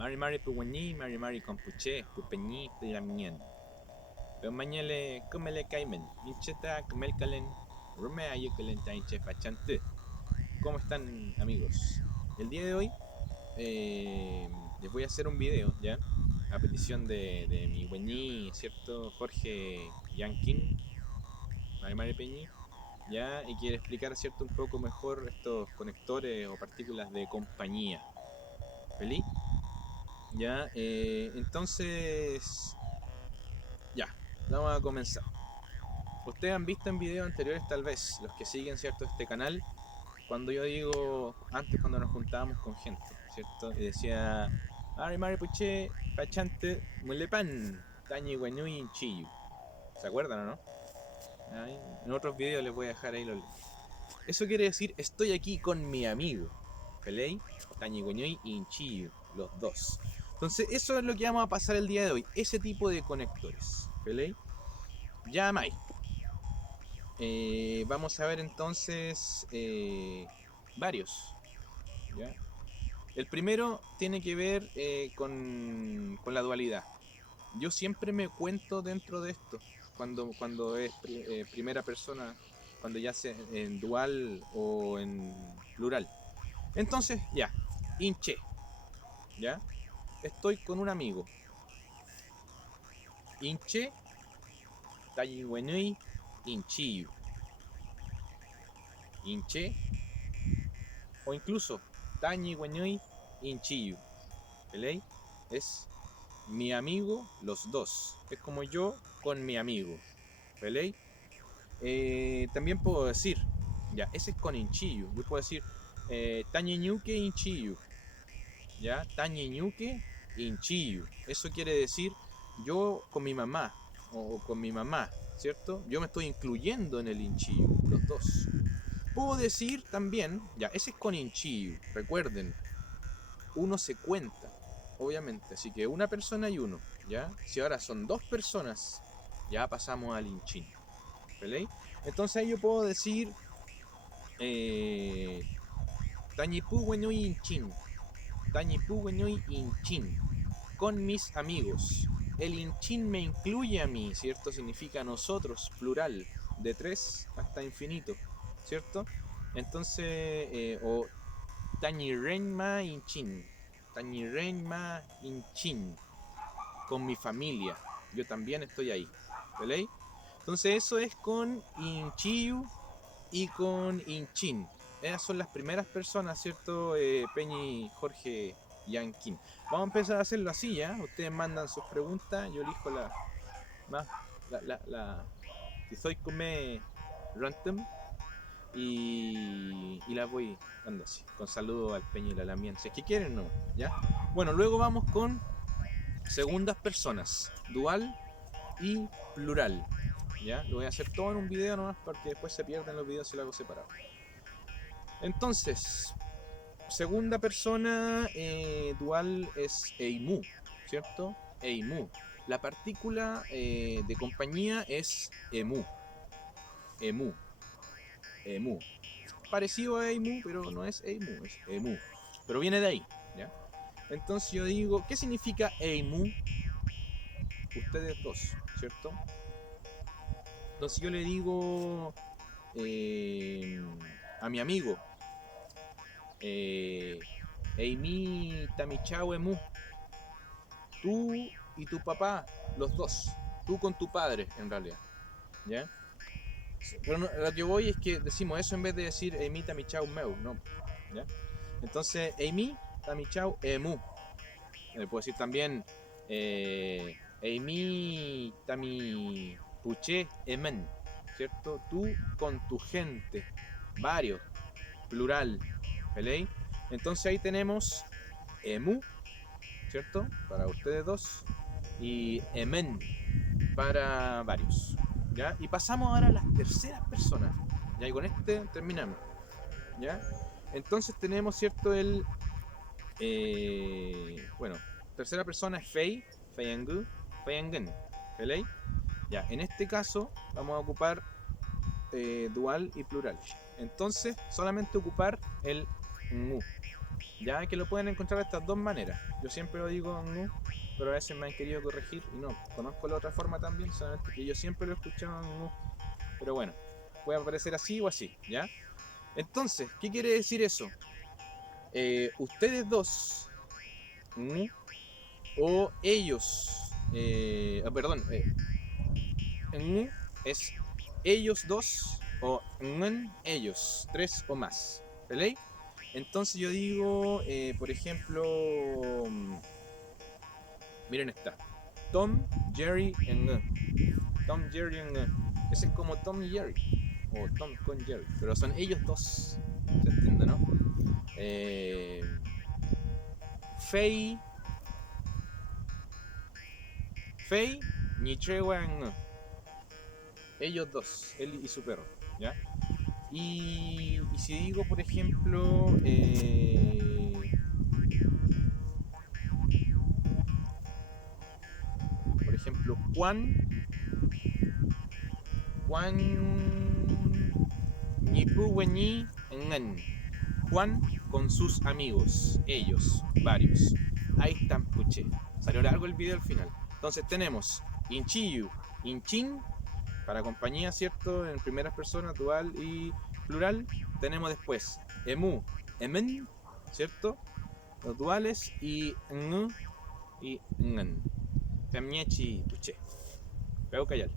Mari Mari Puguañí, Mari Mari Compuche, Pupeñí, Pilamien. Peomañale, Kumele Caimen, Mincheta, Kumelcalen, Rume Ayukelen Tainche Fachante. ¿Cómo están, amigos? El día de hoy les voy a hacer un video, ¿ya? A petición de mi bueñí, ¿cierto? Jorge Yankin, Mari Mari Peñi, ¿ya? Y quiere explicar, ¿cierto? Un poco mejor estos conectores o partículas de compañía. ¿Feliz? Ya, entonces, ya, vamos a comenzar. Ustedes han visto en videos anteriores, tal vez, los que siguen, ¿cierto? Este canal, cuando yo digo, antes cuando nos juntábamos con gente, ¿cierto? Y decía, Mari Mari Puche, Pachante, Mulepan, Tañi Guañuy, Chiyu. ¿Se acuerdan o no? Ahí, en otros videos les voy a dejar ahí los links. Eso quiere decir, estoy aquí con mi amigo. ¿Pelei? Tañi Guañuy y Chiyu, los dos. Entonces, eso es lo que vamos a pasar el día de hoy. Ese tipo de conectores. ¿Pelei? Ya, Mai. Vamos a ver entonces varios. ¿Ya? El primero tiene que ver con la dualidad. Yo siempre me cuento dentro de esto, cuando es primera persona, cuando ya sea en dual o en plural. Entonces, ya, hinché, ¿ya? Estoy con un amigo. Hinché, tayiwenui, hinchiyu. Hinché, o incluso tañiwenui, hinchiyu. ¿Veis? Es mi amigo, los dos. Es como yo con mi amigo. ¿Veis? También puedo decir, ya, ese es con hinchiyu. Yo puedo decir tañiñuque hinchiyu. ¿Ya? Tañiñuque hinchiyu. Eso quiere decir yo con mi mamá o con mi mamá, ¿cierto? Yo me estoy incluyendo en el hinchiyu, los dos. Puedo decir también, ya, ese es con hinchiyu. Recuerden, uno se cuenta, obviamente. Así que una persona y uno, ¿ya? Si ahora son dos personas, ya pasamos al hinchin. ¿Veis? Entonces ahí yo puedo decir Tañipú Wenui Inchin. Tañipú Wenui Inchin. Con mis amigos. El inchin me incluye a mí, ¿cierto? Significa nosotros, plural, de 3 hasta infinito, ¿cierto? Entonces, o Tañirenma Inchin. Tañirenma Inchin. Con mi familia. Yo también estoy ahí. ¿Veis? Entonces eso es con Inchiyu y con Inchin. Esas son las primeras personas, ¿cierto? Peñi, Jorge, Yankin. Vamos a empezar a hacerlo así, ¿ya? Ustedes mandan sus preguntas, yo elijo la más, la que soy come random y las voy dando así, con saludo al Peñi y la Lamien, si es que quieren, no, ¿ya? Bueno, luego vamos con segundas personas, dual y plural, ¿ya? Lo voy a hacer todo en un video nomás porque después se pierden los videos si lo hago separado. Entonces, segunda persona dual es Eimu, ¿cierto? Eimu. La partícula de compañía es emu. Emu. Emu. Parecido a Eimu, pero no es Eimu, es emu. Pero viene de ahí, ¿ya? Entonces yo digo, ¿qué significa Eimu? Ustedes dos, ¿cierto? Entonces yo le digo a mi amigo, Eimi Tamichao Emu, tú y tu papá, los dos, tú con tu padre en realidad, ¿ya? Pero no, lo que voy es que decimos eso en vez de decir Eimi Tamichao Meu, ¿no? ¿Ya? Entonces, Eimi Tamichao Emu. Puedo decir también Eimi Tami Puche Emen, ¿cierto? Tú con tu gente, varios, plural, ¿veis? Entonces ahí tenemos Emu, ¿cierto? Para ustedes dos. Y Emen para varios. ¿Ya? Y pasamos ahora a las terceras personas. ¿Ya? Y con este terminamos. ¿Ya? Entonces tenemos, ¿cierto? El. Bueno, tercera persona es Fei, Feiangu, Feiangen. ¿Veis? Ya, en este caso vamos a ocupar dual y plural. Entonces, solamente ocupar el ngu. Ya que lo pueden encontrar de estas dos maneras. Yo siempre lo digo en nu, pero a veces me han querido corregir y no, conozco la otra forma también, solamente que yo siempre lo he escuchado en nu. Pero bueno, puede aparecer así o así, ¿ya? Entonces, ¿qué quiere decir eso? Ustedes dos, nu, o ellos, perdón, nu es ellos dos o ngen ellos, tres o más, ¿vale? Entonces yo digo, por ejemplo, miren esta, Tom, Jerry en Tom, Jerry en ese es como Tom y Jerry, o Tom con Jerry, pero son ellos dos, ¿se entiende, no? Eh, Fei, Fei, ni Trewa en ellos dos, él y su perro, ¿ya? Y si digo, por ejemplo, Juan, Juan, Nipu Wenyi Ngen. Juan con sus amigos, ellos, varios. Ahí están, puché. Salió largo el video al final. Entonces tenemos Inchiyu, Inchin, para compañía, ¿cierto? En primeras personas, dual y plural. Tenemos después Emu, Emen, ¿cierto? Los duales y Ng y Ngen. Femiechi, puché. Veo callar.